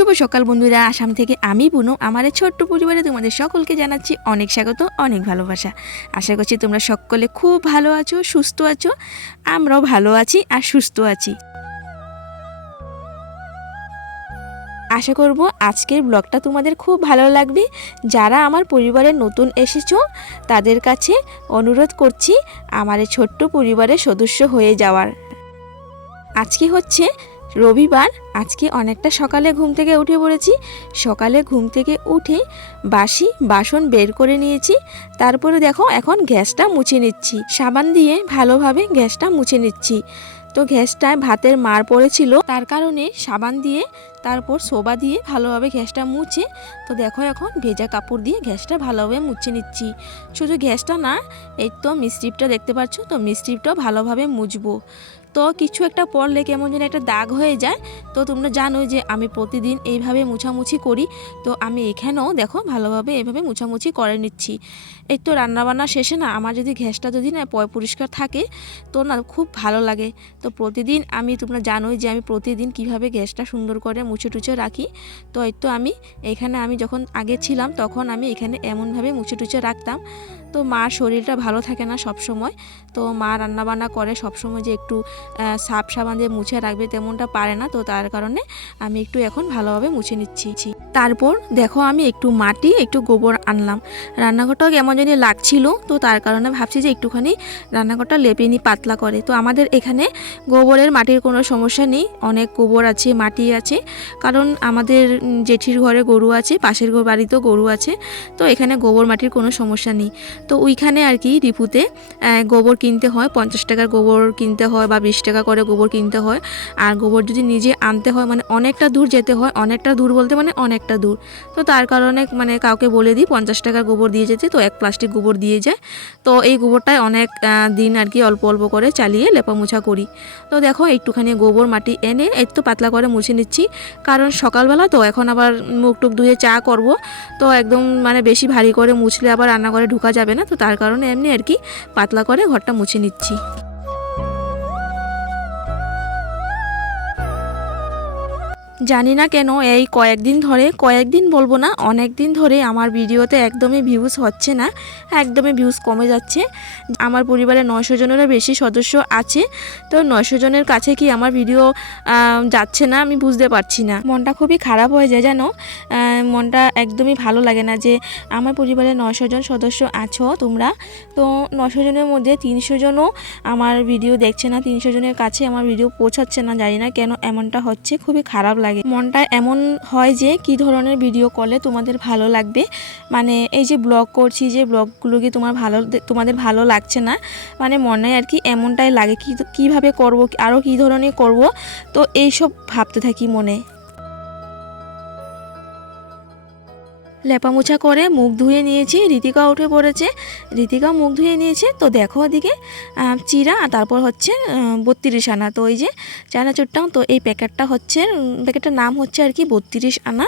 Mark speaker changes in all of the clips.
Speaker 1: শুভ সকাল বন্ধুরা। আসাম থেকে আমি পুনম আমার ছোট্ট পরিবারে তোমাদের সকলকে জানাচ্ছি অনেক স্বাগত, অনেক ভালোবাসা। আশা করছি তোমরা সকলে খুব ভালো আছো, সুস্থ আছো। আমরাও ভালো আছি আর সুস্থ আছি। আশা করব আজকের ব্লগটা তোমাদের খুব ভালো লাগবে। যারা আমার পরিবারে নতুন এসেছ, তাদের কাছে অনুরোধ করছি আমার ছোট্ট পরিবারের সদস্য হয়ে যাওয়ার। আজকে হচ্ছে রবিবার আজকে অনেকটা সকালে ঘুম থেকে উঠে পড়েছি। সকালে ঘুম থেকে উঠে বাসি, বাসন বের করে নিয়েছি। তারপরে দেখো এখন গ্যাসটা মুছে নিচ্ছি। সাবান দিয়ে ভালোভাবে গ্যাসটা মুছে নিচ্ছি। তো গ্যাসটায় ভাতের মার পড়েছিল। তার কারণে সাবান দিয়ে তারপর সোবা দিয়ে ভালোভাবে গ্যাসটা মুছে, তো দেখো এখন ভেজা কাপড় দিয়ে গ্যাসটা ভালোভাবে মুছে নিচ্ছি। শুধু গ্যাসটা না, এই তো মিস্ত্রিপটা দেখতে পাচ্ছ, তো মিস্ত্রিপটাও ভালোভাবে মুছবো। তো কিছু একটা পড়লে কেমন যেন একটা দাগ হয়ে যায়, তো তোমরা জানো যে আমি প্রতিদিন এইভাবে মুছামুছি করি, তো আমি এখানেও দেখো ভালোভাবে এইভাবে মুছামুছি করে নিচ্ছি। এই তো রান্নাবান্না শেষে না, আমার যদি গ্যাসটা যদি না পয় পরিষ্কার থাকে, তো না খুব ভালো লাগে। তো প্রতিদিন আমি তোমরা জানোই যে আমি প্রতিদিন কীভাবে গ্যাসটা সুন্দর করে মুছে টুছে রাখি। তো এই তো আমি এখানে আমি যখন আগে ছিলাম তখন আমি এখানে এমনভাবে মুছে টুছে রাখতাম। তো মার শরীরটা ভালো থাকে না সব সময় তো মা রান্নাবান্না করে সবসময় যে একটু সাপ সাবান দিয়ে মুছে রাখবে তেমনটা পারে না। তো তার কারণে আমি একটু এখন ভালোভাবে মুছে নিচ্ছি। তারপর দেখো আমি একটু মাটি, একটু গোবর আনলাম। রান্নাঘরটাও কেমন জানি লাগছিল। তো তার কারণে ভাবছি যে একটুখানি রান্নাঘরটা লেপে নিই, পাতলা করে। তো আমাদের এখানে গোবরের মাটির কোনো সমস্যা নেই। অনেক গোবর আছে, মাটি আছে। কারণ আমাদের জেঠির ঘরে গরু আছে, পাশের ঘর বাড়িতেও গরু আছে, তো এখানে গোবর মাটির কোনো সমস্যা নেই। তো ওইখানে আর কি রিপুতে গোবর কিনতে হয়, পঞ্চাশ টাকার গোবর কিনতে হয় বা বিশ টাকা করে গোবর কিনতে হয়। আর গোবর যদি নিজে আনতে হয় মানে অনেকটা দূর যেতে হয়, অনেকটা দূর বলতে মানে অনেকটা দূর। তো তার কারণে মানে কাউকে বলে দিই, পঞ্চাশ টাকার গোবর দিয়ে যেতে, তো এক প্লাস্টিক গোবর দিয়ে যায়। তো এই গোবরটায় অনেক দিন আর কি অল্প অল্প করে চালিয়ে লেপা মোছা করি। তো দেখো, একটুখানি গোবর মাটি এনে একটু পাতলা করে মুছে নিচ্ছি। কারণ সকালবেলা তো এখন আবার মুখ টুক ধুয়ে চা করব। তো একদম মানে বেশি ভারী করে মুছলে আবার রান্নাঘরে ঢুকা যাবে না। তো তার কারণে এমনি আর কি পাতলা করে ঘরটা মুছে নিচ্ছি। জানি না কেন এই কয়েকদিন ধরে, কয়েকদিন বলব না অনেক দিন ধরে আমার ভিডিওতে একদমই ভিউজ হচ্ছে না, একদমই ভিউজ কমে যাচ্ছে। আমার পরিবারে নয়শো জনেরও বেশি সদস্য আছে, তো নয়শো জনের কাছে কি আমার ভিডিও যাচ্ছে না আমি বুঝতে পারছি না। মনটা খুবই খারাপ হয়ে যায় জানো? মনটা একদমই ভালো লাগে না যে আমার পরিবারে নয়শো জন সদস্য আছো তোমরা, তো নশো জনের মধ্যে তিনশো জনও আমার ভিডিও দেখছে না, তিনশো জনের কাছে আমার ভিডিও পৌঁছাচ্ছে না, জানি না কেন এমনটা হচ্ছে, খুবই খারাপ লাগে। মনটা এমন হয় যে, কি ধরনের ভিডিও করলে তোমাদের ভালো লাগবে? মানে এই যে ব্লগ করছি, যে ব্লগগুলো কি তোমার ভালো, তোমাদের ভালো লাগছে না মানে মনে আর কি এমনটাই লাগে। কি, কীভাবে করব আরও কি ধরনের করব? তো এইসব ভাবতে থাকি মনে। লেপামোছা করে মুখ ধুয়ে নিয়েছি, রীতিকা উঠে পড়েছে। রীতিকা মুখ ধুয়ে নিয়েছে, তো দেখো ওদিকে চিরা তারপর হচ্ছে বত্রিশ আনা। তো ওই যে চানাচুরটা তো এই প্যাকেটটা হচ্ছে প্যাকেটটার নাম হচ্ছে আর কি বত্রিশ আনা।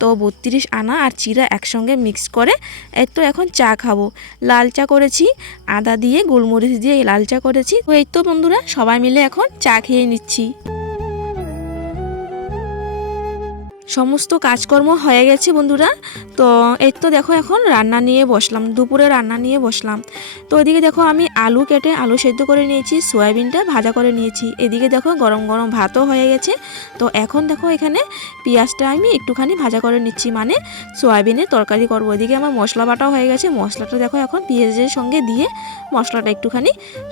Speaker 1: তো বত্রিশ আনা আর চিরা একসঙ্গে মিক্স করে, এই তো এখন চা খাব। লাল চা করেছি, আদা দিয়ে, গোলমরিচ দিয়ে লাল চা করেছি। তো এই তো বন্ধুরা, সবাই মিলে এখন চা খেয়ে নিচ্ছি। সমস্ত কাজকর্ম হয়ে গেছে বন্ধুরা। তো এই তো দেখো এখন রান্না নিয়ে বসলাম, দুপুরে রান্না নিয়ে বসলাম। তো এদিকে দেখো আমি আলু কেটে আলু সেদ্ধ করে নিয়েছি, সয়াবিনটা ভাজা করে নিয়েছি। এদিকে দেখো গরম গরম ভাতও হয়ে গেছে। তো এখন দেখো এখানে পেঁয়াজটা আমি একটুখানি ভাজা করে নিচ্ছি মানে সয়াবিনের তরকারি করব। এদিকে আমার মশলা বাটাও হয়ে গেছে, মশলাটা দেখো এখন পেঁয়াজের সঙ্গে দিয়ে মশলাটা একটুখানি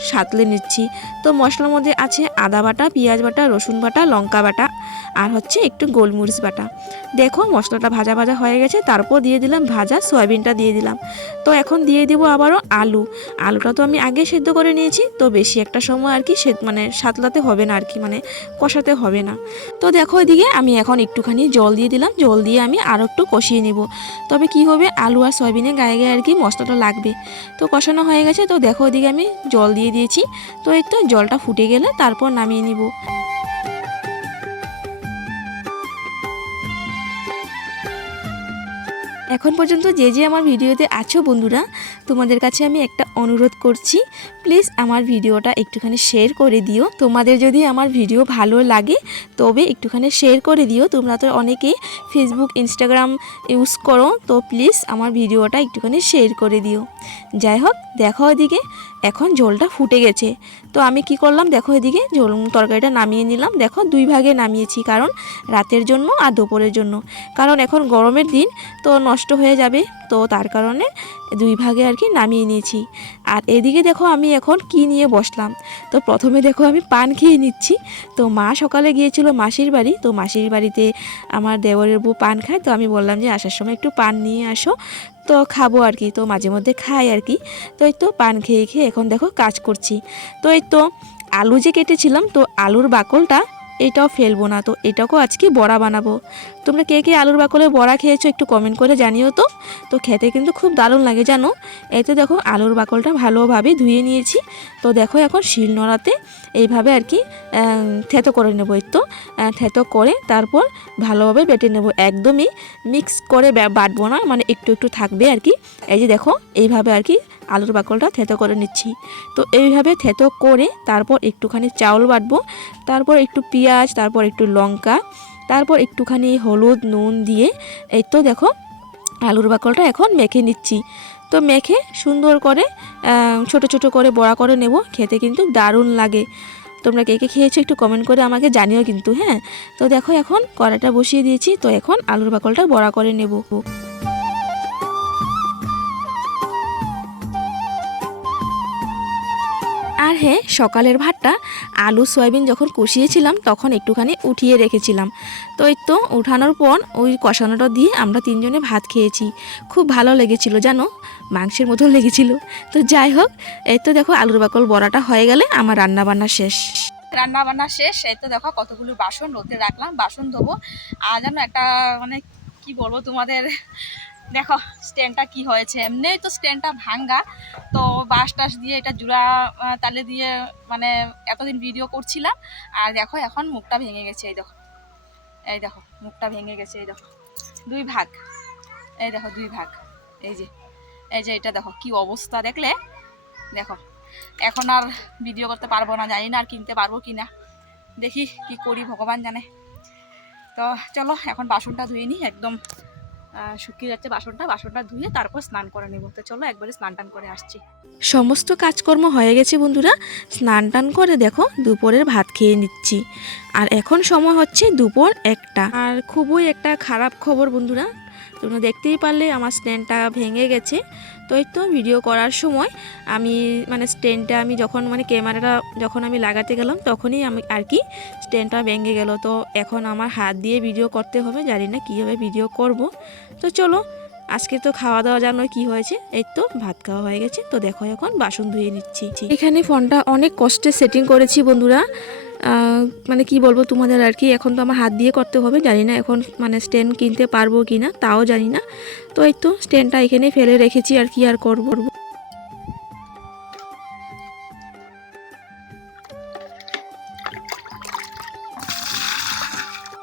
Speaker 1: সাতলে নিচ্ছি। তো মশলার মধ্যে আছে আদা বাটা, পেঁয়াজ বাটা, রসুন বাটা, লঙ্কা বাটা আর হচ্ছে একটু গোলমরিচ বাটা। দেখো মশলাটা ভাজা ভাজা হয়ে গেছে, তারপর দিয়ে দিলাম ভাজা সয়াবিনটা দিয়ে দিলাম। তো এখন দিয়ে দিব আবারও আলু। আলুটা তো আমি আগে সেদ্ধ করে নিয়েছি, তো বেশি একটা সময় আর কি সে- মানে সাতলাতে হবে না আর কি মানে কষাতে হবে না। তো দেখো এদিকে আমি এখন একটুখানি জল দিয়ে দিলাম, জল দিয়ে আমি আরও একটু কষিয়ে নিব। তবে কি হবে, আলু আর সয়াবিনের গায়ে গায়ে আর কি মশলাটা লাগবে। তো কষানো হয়ে গেছে, তো দেখো ওদিকে আমি জল দিয়ে দিয়েছি। তো একটু জলটা ফুটে গেলে তারপর নামিয়ে নিব। এখন পর্যন্ত যে যে আমার ভিডিওতে আছো বন্ধুরা, তোমাদের কাছে আমি একটা অনুরোধ করছি, প্লিজ আমার ভিডিওটা একটুখানি শেয়ার করে দিও। তোমাদের যদি আমার ভিডিও ভালো লাগে, তবে একটুখানি শেয়ার করে দিও। তোমরা তো অনেকেই ফেসবুক ইনস্টাগ্রাম ইউজ করো, তো প্লিজ আমার ভিডিওটা একটুখানি শেয়ার করে দিও। যাই হোক, দেখো ওদিকে। এখন ঝোলটা ফুটে গেছে। তো আমি কি করলাম? দেখো এদিকে ঝোল তরকারিটা নামিয়ে নিলাম। দেখো দুই ভাগে নামিয়েছি, কারণ রাতের জন্য আর দুপুরের জন্য। কারণ এখন গরমের দিন, তো নষ্ট হয়ে যাবে। তো তার কারণে দুই ভাগে আর কি নামিয়ে নিয়েছি। আর এদিকে দেখো আমি এখন কি নিয়ে বসলাম? তো প্রথমে দেখো আমি পান খেয়ে নিচ্ছি। তো মা সকালে গিয়েছিল মাসির বাড়ি। তো মাসির বাড়িতে আমার দেওরের বউ পান খায়। তো আমি বললাম যে আসার সময় একটু পান নিয়ে আসো। তো খাব আর কি। তো মাঝে মধ্যে খাই আর কি। তো এই তো পান খেয়ে খেয়ে এখন দেখো কাজ করছি। তো এই তো আলু যে কেটেছিলাম, তো আলুর বাকলটা এটাও ফেলব না তো, এটাকেও আজকে বড়া বানাবো। তোমরা কে কে আলুর বাকলে বড়া খেয়েছো একটু কমেন্ট করে জানিও তো। তো খেতে কিন্তু খুব দারুণ লাগে জানো? এই তো দেখো আলুর বাকলটা ভালোভাবে ধুয়ে নিয়েছি। তো দেখো এখন শিল নোড়াতে এইভাবে আর কি থেতো করে নেব তো। থেতো করে তারপর ভালোভাবে বেটে নেব। একদমই মিক্স করে বাটবো না মানে একটু একটু থাকবে আর কি। এই যে দেখো, এইভাবে আর কি আলুর বাকলটা থেতো করে নিচ্ছি। তো এইভাবে থেতো করে তারপর একটুখানি চাউল বাটবো, তারপর একটু পেঁয়াজ, তারপর একটু লঙ্কা, তারপর একটুখানি হলুদ, নুন দিয়ে এই তো দেখো আলুর বাকলটা এখন মেখে নিচ্ছি। তো মেখে সুন্দর করে ছোট ছোট করে বড়া করে নেব, খেতে কিন্তু দারুণ লাগে। তোমরা কে কে খেয়েছো একটু কমেন্ট করে আমাকে জানিও কিন্তু হ্যাঁ? তো দেখো এখন কড়াটা বসিয়ে দিয়েছি, তো এখন আলুর বাকলটা বড়া করে নেব। আর হ্যাঁ সকালের ভাতটা আলু, সয়াবিন যখন কষিয়েছিলাম, তখন একটুখানি উঠিয়ে রেখেছিলাম। তো এই তো উঠানোর পর ওই কষানোটা দিয়ে আমরা তিনজনে ভাত খেয়েছি। খুব ভালো লেগেছিল, জানো? মাংসের মতো লেগেছিল। তো যাই হোক, এই তো দেখো আলুর বাকল বড়াটা হয়ে গেলে আমার রান্না বান্না শেষ।
Speaker 2: রান্না বান্না শেষ, এই তো দেখো কতগুলো বাসন রোদে রাখলাম, বাসন ধোবো। আর যেন একটা মানে কি বলব তোমাদের দেখো, স্ট্যান্ডটা কি হয়েছে? এমনি তো স্ট্যান্ডটা ভাঙ্গা। তো বাঁশ টাস দিয়ে এটা জোড়া তালে দিয়ে মানে এতদিন ভিডিও করছিলাম। আর দেখো, এখন মুখটা ভেঙে গেছে, এই দেখো। এই দেখো, মুখটা ভেঙে গেছে, এই দেখো। দুই ভাগ। এই দেখো, দুই ভাগ। এই যে এই যে এটা দেখো, কি অবস্থা দেখলে? দেখো, এখন আর ভিডিও করতে পারব না, জানি না আর কিনতে পারব কি না দেখি কি করি, ভগবান জানে। তো চলো, এখন বাসনটা ধুয়ে নিই, একদম শুকিয়ে যাচ্ছে বাসনটা বাসনটা ধুয়ে তারপর স্নান করে নেব। তো চলো একবারে স্নান টান করে আসছি।
Speaker 1: সমস্ত কাজকর্ম হয়ে গেছে বন্ধুরা। স্নান টান করে দেখো দুপুরের ভাত খেয়ে নিচ্ছি। আর এখন সময় হচ্ছে দুপুর একটা। আর খুবই একটা খারাপ খবর বন্ধুরা। তোমরা দেখতেই পারলে আমার স্ট্যান্ডটা ভেঙে গেছে। তো এই তো ভিডিও করার সময় আমি মানে স্ট্যান্ডটা আমি যখন মানে ক্যামেরাটা যখন আমি লাগাতে গেলাম, তখনই আমি আর কি স্ট্যান্ডটা ভেঙে গেল। তো এখন আমার হাত দিয়ে ভিডিও করতে হবে, জানি না কীভাবে ভিডিও করব। তো চলো, আজকে তো খাওয়া দাওয়া জানো কি হয়েছে? এই তো ভাত খাওয়া হয়ে গেছে, তো দেখো এখন বাসন ধুয়ে নিচ্ছি। এখানে ফোনটা অনেক কষ্টে সেটিং করেছি বন্ধুরা। মানে কি বলব তোমাদের আর কি, এখন তো আমার হাত দিয়ে করতে হবে, জানি না এখন মানে স্ট্যান্ড কিনতে পারব কি না তাও জানি না। তো এই তো স্ট্যান্ডটা এখানে ফেলে রেখেছি আর কি আর করব।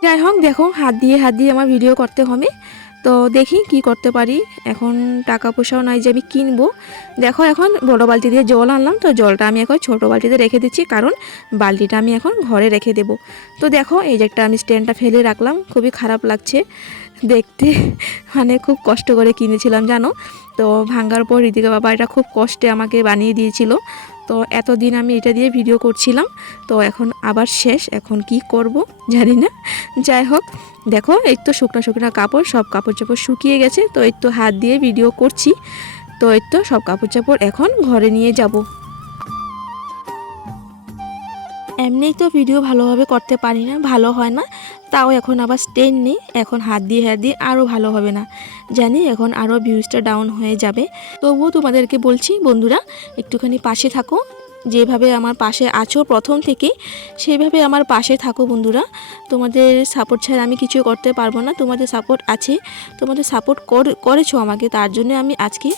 Speaker 1: যাই হোক, দেখো, হাত দিয়ে হাত দিয়ে আমার ভিডিও করতে হবে। তো দেখি কি করতে পারি। এখন টাকা পয়সাও নাই যে আমি কিনবো। দেখো এখন বড় বালতি দিয়ে জল আনলাম, তো জলটা আমি এখন ছোট বালতিতে রেখে দিচ্ছি, কারণ বালতিটা আমি এখন ঘরে রেখে দেব। তো দেখো এই যে একটা আমি স্ট্যান্ডটা ফেলে রাখলাম, খুবই খারাপ লাগছে। দেখতে মানে খুব কষ্ট করে কিনেছিলাম, জানো? তো ভাঙ্গার পর ঋতিকা বাবা এটা খুব কষ্টে আমাকে বানিয়ে দিয়েছিল। তো এতদিন আমি এটা দিয়ে ভিডিও করছিলাম। তো এখন আবার শেষ। এখন কি করব জানি না। যাই হোক, দেখো, এই তো শুকনো শুকনো কাপড়, সব কাপড় চাপড় শুকিয়ে গেছে। তো এই তো হাত দিয়ে ভিডিও করছি। তো এই তো সব কাপড় চাপড় এখন ঘরে নিয়ে যাব। এমনিই তো ভিডিও ভালোভাবে করতে পারি না, ভালো হয় না। তাও এখন আবার স্টেন নেই, এখন হাত দিয়ে হাত দিয়ে আরও ভালো হবে না। জানি এখন আরও ভিউজটা ডাউন হয়ে যাবে। তবুও তোমাদেরকে বলছি বন্ধুরা, একটুখানি পাশে থাকো। যেভাবে আমার পাশে আছো প্রথম থেকে সেইভাবে আমার পাশে থাকো বন্ধুরা। তোমাদের সাপোর্ট ছাড়া আমি কিছু করতে পারব না। তোমাদের সাপোর্ট আছে, তোমাদের সাপোর্ট করেছ আমাকে, তার জন্য আমি আজকে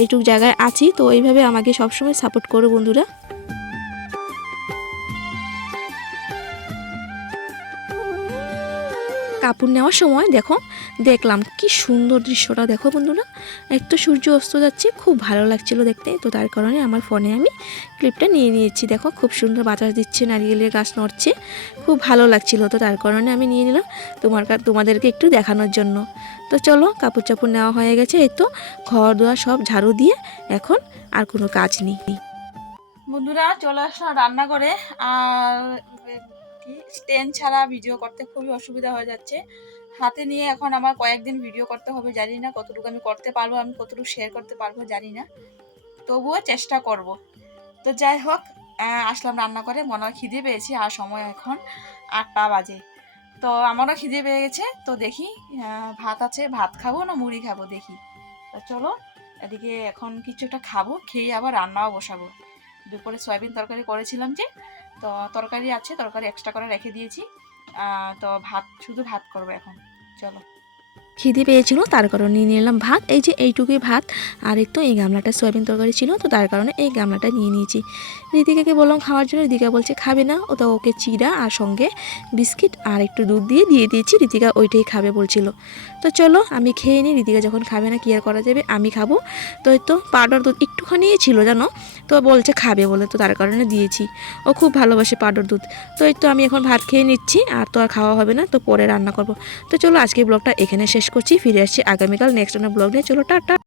Speaker 1: এইটুক জায়গায় আছি। তো এইভাবে আমাকে সবসময় সাপোর্ট করো বন্ধুরা। কাপড় নেওয়ার সময় দেখো, দেখলাম কি সুন্দর দৃশ্যটা। দেখো বন্ধুরা, একটু সূর্য অস্ত যাচ্ছে, খুব ভালো লাগছিল দেখতে। তো তার কারণে আমার ফোনে আমি ক্লিপটা নিয়ে নিয়েছি। দেখো, খুব সুন্দর বাতাস দিচ্ছে, নারিকেলের গাছ নড়ছে, খুব ভালো লাগছিল। তো তার কারণে আমি নিয়ে নিলাম তোমার তোমাদেরকে একটু দেখানোর জন্য। তো চলো কাপড় চাপড় নেওয়া হয়ে গেছে। এই তো ঘর দোয়ার সব ঝাড়ু দিয়ে এখন আর কোনো কাজ নেই।
Speaker 2: বন্ধুরা, চলে আসলাম রান্না করে আর কি? স্ট্যান্ড ছাড়া ভিডিও করতে খুবই অসুবিধা হয়ে যাচ্ছে। হাতে নিয়ে এখন আমার কয়েকদিন ভিডিও করতে হবে, জানি না কতটুকু আমি করতে পারব, আমি কতটুকু শেয়ার করতে পারব, জানি না। তবুও চেষ্টা করব। তো যাই হোক আসলাম রান্না করে মনে হয় খিদে পেয়েছি, আর সময় এখন আটটা বাজে। তো আমারও খিদে পেয়ে গেছে, তো দেখি ভাত আছে, ভাত খাব না মুড়ি খাব, দেখি। তো চলো, এদিকে এখন কিছু একটা খাব, খেয়ে আবার রান্নাও বসাবো। দুপুরে সয়াবিন তরকারি করেছিলাম যে তো তরকারি আছে, তরকারি এক্সট্রা করে রেখে দিয়েছি। তো ভাত, শুধু ভাত করব এখন। চলো।
Speaker 1: খিদে পেয়েছিল, তার কারণে নিয়ে নিলাম ভাত। এই যে এইটুকুই ভাত, আর একটু এই গামলাটা সয়াবিন তরকারি ছিল, তো তার কারণে এই গামলাটা নিয়ে নিয়েছি। ঋতিকাকে বললাম খাওয়ার জন্য ঋতিকা বলছে খাবে না ও তো ওকে চিড়া আর সঙ্গে বিস্কিট আর একটু দুধ দিয়ে দিয়ে দিয়েছি ঋতিকা ওইটাই খাবে বলছিল। তো চলো, আমি খেয়ে নিই ঋতিকা যখন খাবে না, কি আর করা যাবে, আমি খাব। তো তো পাউডার দুধ একটুখানি ছিল জানো, তো বলছে খাবে বলে, তো তার কারণে দিয়েছি। ও খুব ভালোবাসে পাউডার দুধ। তো এই তো আমি এখন ভাত খেয়ে নিচ্ছি, আর তো আর খাওয়া হবে না, তো পরে রান্না করব। তো চলো আজকে ব্লগটা এখানে শেষ করছি ফিরে আসছি আগামীকাল নেক্সট ব্লগ নিয়ে। চলো টাটা।